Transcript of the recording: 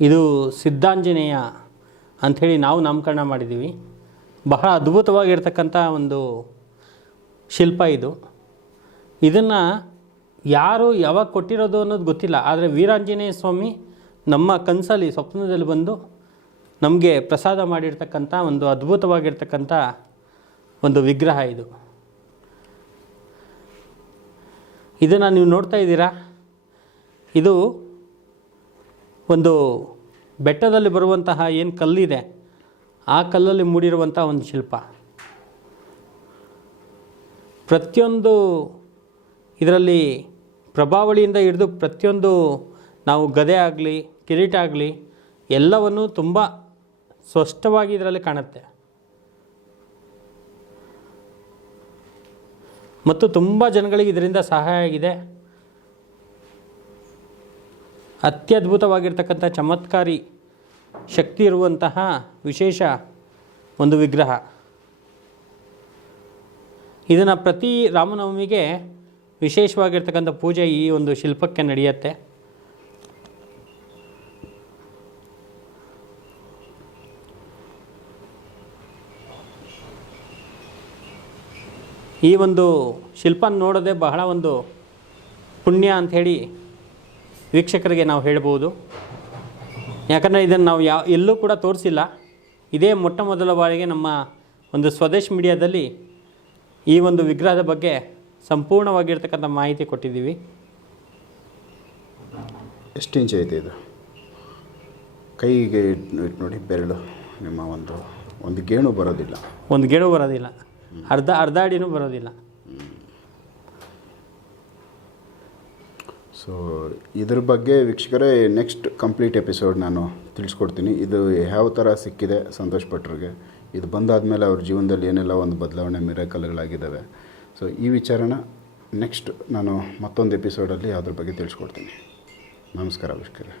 ಇದು ಸಿದ್ಧಾಂಜನೇಯ ಅಂಥೇಳಿ ನಾವು ನಾಮಕರಣ ಮಾಡಿದ್ದೀವಿ. ಬಹಳ ಅದ್ಭುತವಾಗಿರ್ತಕ್ಕಂಥ ಒಂದು ಶಿಲ್ಪ ಇದು. ಇದನ್ನು ಯಾರು ಯಾವಾಗ ಕೊಟ್ಟಿರೋದು ಅನ್ನೋದು ಗೊತ್ತಿಲ್ಲ. ಆದರೆ ವೀರಾಂಜನೇಯ ಸ್ವಾಮಿ ನಮ್ಮ ಕನಸಲ್ಲಿ, ಸ್ವಪ್ನದಲ್ಲಿ ಬಂದು ನಮಗೆ ಪ್ರಸಾದ ಮಾಡಿರ್ತಕ್ಕಂಥ ಒಂದು ಅದ್ಭುತವಾಗಿರ್ತಕ್ಕಂಥ ಒಂದು ವಿಗ್ರಹ ಇದು. ಇದನ್ನು ನೀವು ನೋಡ್ತಾ ಇದ್ದೀರಾ? ಇದು ಒಂದು ಬೆಟ್ಟದಲ್ಲಿ ಬರುವಂತಹ ಏನು ಕಲ್ಲಿದೆ, ಆ ಕಲ್ಲಲ್ಲಿ ಮೂಡಿರುವಂಥ ಒಂದು ಶಿಲ್ಪ. ಪ್ರತಿಯೊಂದು ಇದರಲ್ಲಿ ಪ್ರಭಾವಳಿಯಿಂದ ಹಿಡಿದು ಪ್ರತಿಯೊಂದು ನಾವು ಗದೆ ಆಗಲಿ, ಕಿರೀಟ ಆಗಲಿ, ಎಲ್ಲವನ್ನು ತುಂಬ ಸ್ಪಷ್ಟವಾಗಿ ಇದರಲ್ಲಿ ಕಾಣುತ್ತೆ. ಮತ್ತು ತುಂಬ ಜನಗಳಿಗೆ ಇದರಿಂದ ಸಹಾಯ ಆಗಿದೆ. ಅತ್ಯದ್ಭುತವಾಗಿರ್ತಕ್ಕಂಥ ಚಮತ್ಕಾರಿ ಶಕ್ತಿ ಇರುವಂತಹ ವಿಶೇಷ ಒಂದು ವಿಗ್ರಹ. ಇದನ್ನು ಪ್ರತಿ ರಾಮನವಮಿಗೆ ವಿಶೇಷವಾಗಿರ್ತಕ್ಕಂಥ ಪೂಜೆ ಈ ಒಂದು ಶಿಲ್ಪಕ್ಕೆ ನಡೆಯುತ್ತೆ. ಈ ಒಂದು ಶಿಲ್ಪ ನೋಡೋದೇ ಬಹಳ ಒಂದು ಪುಣ್ಯ ಅಂಥೇಳಿ ವೀಕ್ಷಕರಿಗೆ ನಾವು ಹೇಳ್ಬೋದು. ಯಾಕಂದರೆ ಇದನ್ನು ನಾವು ಯಾವ ಎಲ್ಲೂ ಕೂಡ ತೋರಿಸಿಲ್ಲ. ಇದೇ ಮೊಟ್ಟ ಮೊದಲ ಬಾರಿಗೆ ನಮ್ಮ ಒಂದು ಸ್ವದೇಶ್ ಮೀಡಿಯಾದಲ್ಲಿ ಈ ಒಂದು ವಿಗ್ರಹದ ಬಗ್ಗೆ ಸಂಪೂರ್ಣವಾಗಿರ್ತಕ್ಕಂಥ ಮಾಹಿತಿ ಕೊಟ್ಟಿದ್ದೀವಿ. ಎಷ್ಟು ಇಂಚ್ ಐತೆ ಇದು? ಕೈಗೆ ಇಟ್- ಇಟ್ ನೋಡಿ ಬೆರಳು. ನಿಮ್ಮ ಒಂದು ಒಂದು ಗೇಣು ಬರೋದಿಲ್ಲ. ಒಂದು ಗೇಣು ಬರೋದಿಲ್ಲ. ಅರ್ಧ ಅರ್ಧ ಅಡಿನೂ ಬರೋದಿಲ್ಲ. ಸೊ ಇದ್ರ ಬಗ್ಗೆ ವೀಕ್ಷಕರೇ ನೆಕ್ಸ್ಟ್ ಕಂಪ್ಲೀಟ್ ಎಪಿಸೋಡ್ ನಾನು ತಿಳಿಸ್ಕೊಡ್ತೀನಿ. ಇದು ಯಾವ ಥರ ಸಿಕ್ಕಿದೆ ಸಂತೋಷ್ ಭಟ್ರಿಗೆ, ಇದು ಬಂದಾದಮೇಲೆ ಅವ್ರ ಜೀವನದಲ್ಲಿ ಏನೆಲ್ಲ ಒಂದು ಬದಲಾವಣೆ ಮಿರಾಕಲ್ಗಳಾಗಿದ್ದಾವೆ. ಸೊ ಈ ವಿಚಾರನ ನೆಕ್ಸ್ಟ್ ನಾನು ಮತ್ತೊಂದು ಎಪಿಸೋಡಲ್ಲಿ ಅದ್ರ ಬಗ್ಗೆ ತಿಳಿಸ್ಕೊಡ್ತೀನಿ. ನಮಸ್ಕಾರ ವೀಕ್ಷಕರೇ.